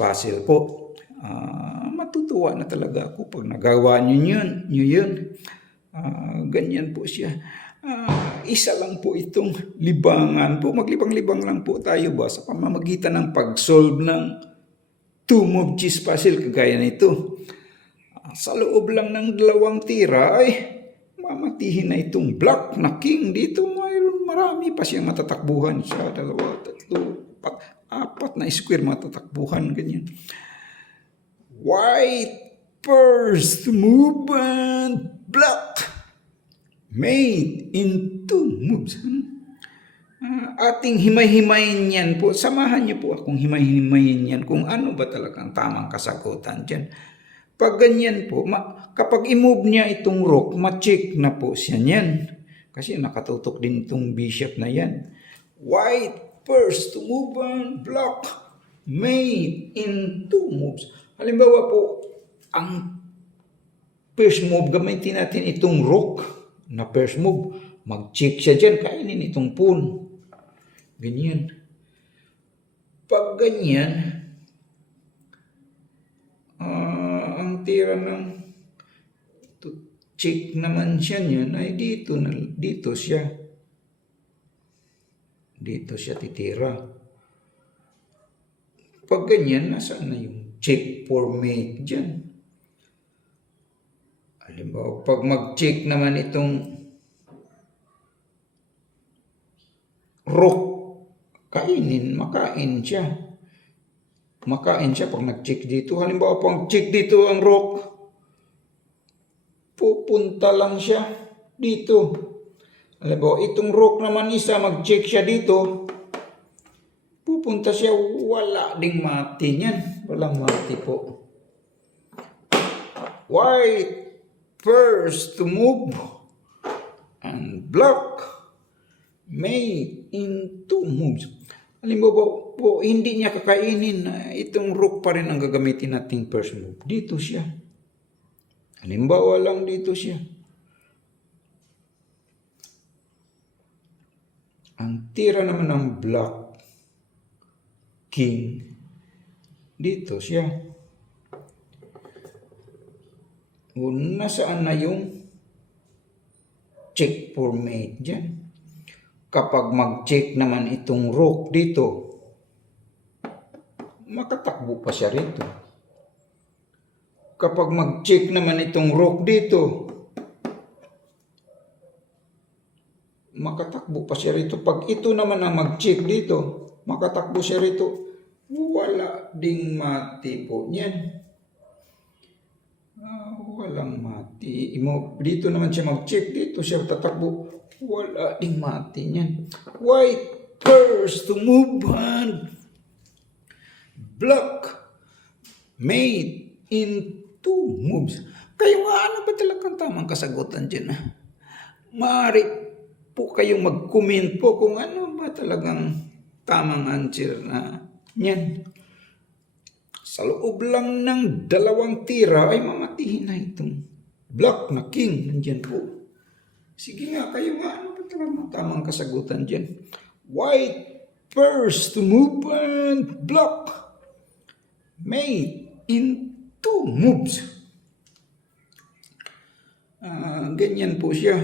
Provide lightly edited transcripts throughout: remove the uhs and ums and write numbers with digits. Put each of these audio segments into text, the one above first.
puzzle po. Matutuwa na talaga ako pag nagawa nyo yun. Ganyan po siya. Isa lang po itong libangan po. Maglibang-libang lang po tayo ba sa pamamagitan ng pag-solve ng 2-move cheese puzzle kagaya nito. Sa loob lang ng 2 tira ay mamatihin na itong black na king. Dito mayroon marami pa siyang matatakbuhan. 1, 2, 3, 4 na square matatakbuhan. Ganyan. White first move and black made in 2 moves. Ating himay-himayin yan po. Samahan niyo po akong himay-himayin yan kung ano ba talagang tamang kasagutan dyan. Pag ganyan po, kapag i-move niya itong rook, ma-check na po siya niyan. Kasi nakatutok din itong bishop na yan. White first to move and black made in 2 moves. Halimbawa po, ang first move, gamitin natin itong rook na first move. Mag-check siya dyan, kainin itong pawn. Ganyan. Pag ganyan, ang tira ng check naman siya niyan ay dito siya. Dito siya titira. Pag ganyan, nasaan na yung check for mate dyan? Halimbawa, pag mag-check naman itong rook, makain siya. Makain siya pag nag-check dito. Halimbawa, pag check dito ang rook, pupunta lang siya dito. Halimbawa, itong rook naman isa, mag-check siya dito, pupunta siya, wala ding mati niyan. Walang mati po. White first to move and black made in 2 moves. Halimbawa po, hindi niya kakainin. Itong rook pa rin ang gagamitin nating first move. Dito siya. Halimbawa lang dito siya. Ang tira naman ng black king, dito siya. O nasaan na yung check for mate dyan? Kapag mag-check naman itong rook dito, makatakbo pa siya rito. Kapag mag-check naman itong rook dito, makatakbo pa siya rito. Pag ito naman ang mag-check dito, makatakbo siya rito. Wala ding mati po niyan. Walang mati. Dito naman siya mag-check. Dito siya tatakbo. Wala ding mati niyan. White first to move and black made in 2 moves. Kayo nga, ano ba talagang tamang kasagutan dyan? Maaari po kayong mag-comment po kung ano ba talagang tamang answer na yan. Sa loob lang ng 2 tira ay mamatihin na itong black na king. Nandyan po. Sige nga, kayo nga, ano ba talagang tamang kasagutan dyan? White first to move and black made in 2 moves. Ganyan po siya.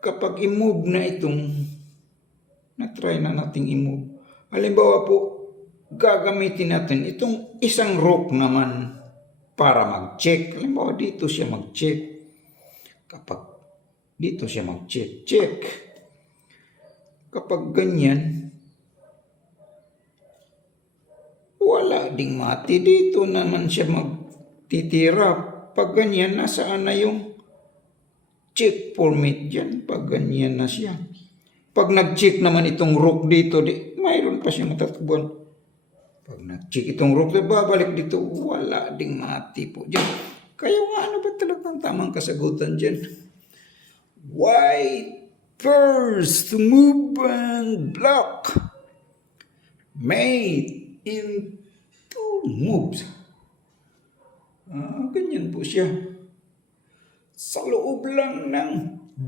Kapag i-move na itong na-try na nating i-move. Halimbawa po, gagamitin natin itong isang rook naman para mag-check. Halimbawa, dito siya mag-check. Kapag dito siya mag-check. Kapag ganyan, wala ding mati. Dito naman siya magtitira. Pag ganyan, nasaan na yung check for mate dyan? Pag ganyan na siya. Pag nag-check naman itong rook dito, mayroon pa siyang matatakbuhan. Pag nag-check itong rook, babalik dito, wala ding mati po dyan. Kayo nga, ano ba talagang tamang kasagutan dyan? White first to move and black made in 2 moves. Ganyan po siya. Sa loob lang ng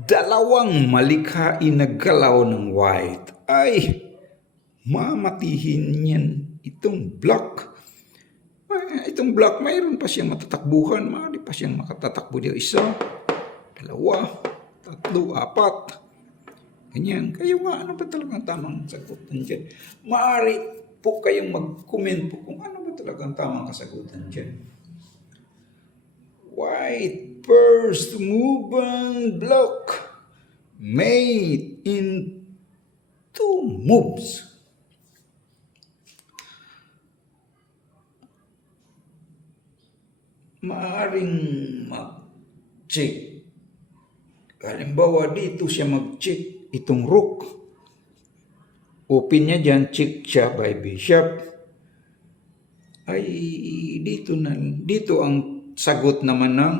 2 malikhain na galaw ng white ay mamatihin niyan itong black. Itong black, mayroon pa siyang matatakbuhan. Maaari pa siyang makatatakbo dito. 1, 2, 3, 4. Ganyan. Kayo nga, ano ba talagang tamang sagutan dyan? Maaari po kayong mag-comment po kung ano ba talagang tamang kasagutan dyan. White first movement block made in 2 moves. Maaring mag-check. Halimbawa dito siya mag-check itong rook. Open niya dyan, check siya by bishop. Ay dito ang sagot naman ng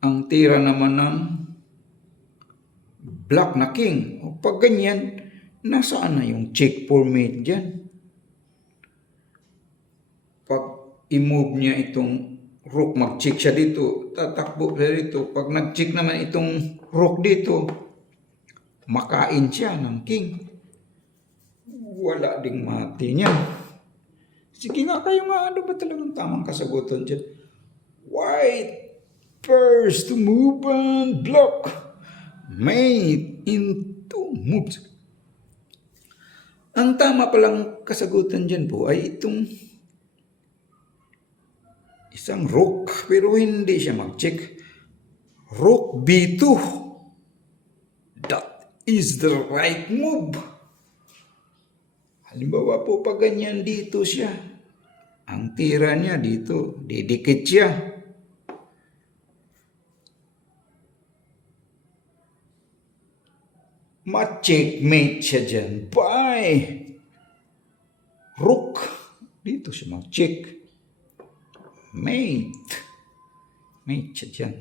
ang tira naman ng black na king. O pag ganyan, nasaan na yung check for mate dyan? Pag i-move niya itong rook, mag-check siya dito, tatakbo siya dito. Pag nag-check naman itong rook dito, makain siya ng king. Wala ding mati niya. Sige nga kayo nga, ano ba talagang tamang kasagutan dyan? White first movement block made in 2 moves. Ang tama palang kasagutan dyan po ay itong isang rook, pero hindi siya mag-check. Rook B2. That is the right move. Halimbawa po, pag ganyan dito siya, ang tira niya dito, didikit siya. Ma-checkmate siya dyan by rook. Dito siya mag-check. Mate siya dyan.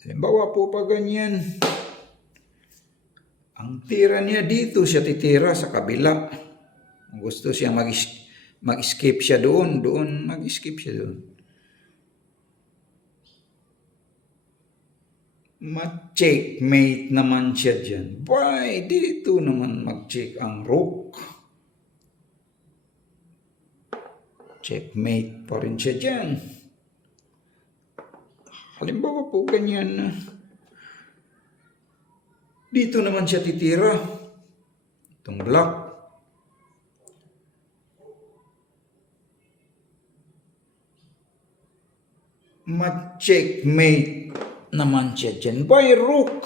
Halimbawa po pag ganyan, ang tira niya dito siya titira sa kabila. Kung gusto siya mag-escape siya doon mag-escape siya doon. Ma-checkmate naman siya dyan. Why? Dito naman mag-check ang rook. Checkmate pa rin siya dyan. Halimbawa po ganyan. Dito naman siya titira. Itong black. Ma-checkmate naman siya dyan by rook.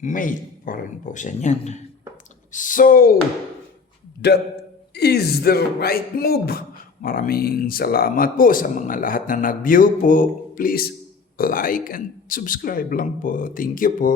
Mate pa rin po siya niyan. So, that is the right move. Maraming salamat po sa mga lahat na nag-view po. Please like and subscribe lang po. Thank you po.